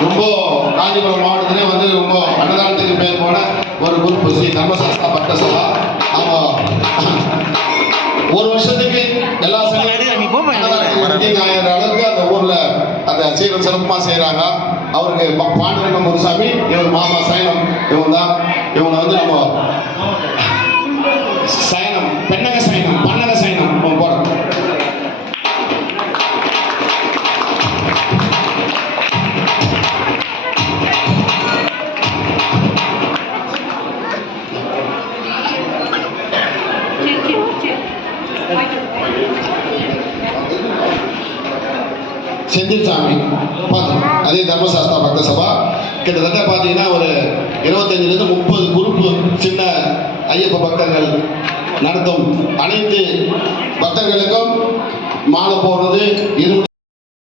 ரொம்ப காஞ்சிபுரம் மாவட்டத்திலே வந்து ரொம்ப அன்னதானத்துக்கு பேர் போன ஒரு குரூப் ஸ்ரீ தர்மசாஸ்தா பக்த சபா. ஆமாம் ஒரு வருஷத்துக்கு எல்லா ஆயிரம் அளவுக்கு அந்த ஊர்ல அந்த சீரம் சிறப்பா செய்யறாங்க அவருக்கு பாண்டியன் முருசாமி இவர் மாமா சைனம். இவங்க தான் இவங்க வந்து நம்ம சயனம் பெண்ணக செந்தில் சாமி பார்த்தோம் அதே தர்மசாஸ்தா பக்த சபா கிட்டத்தட்ட பார்த்தீங்கன்னா ஒரு இருபத்தஞ்சிலிருந்து முப்பது குரூப்பு சின்ன ஐயப்ப பக்தர்கள் நடத்தும் அனைத்து பக்தர்களுக்கும் மாலை போடுறது இரு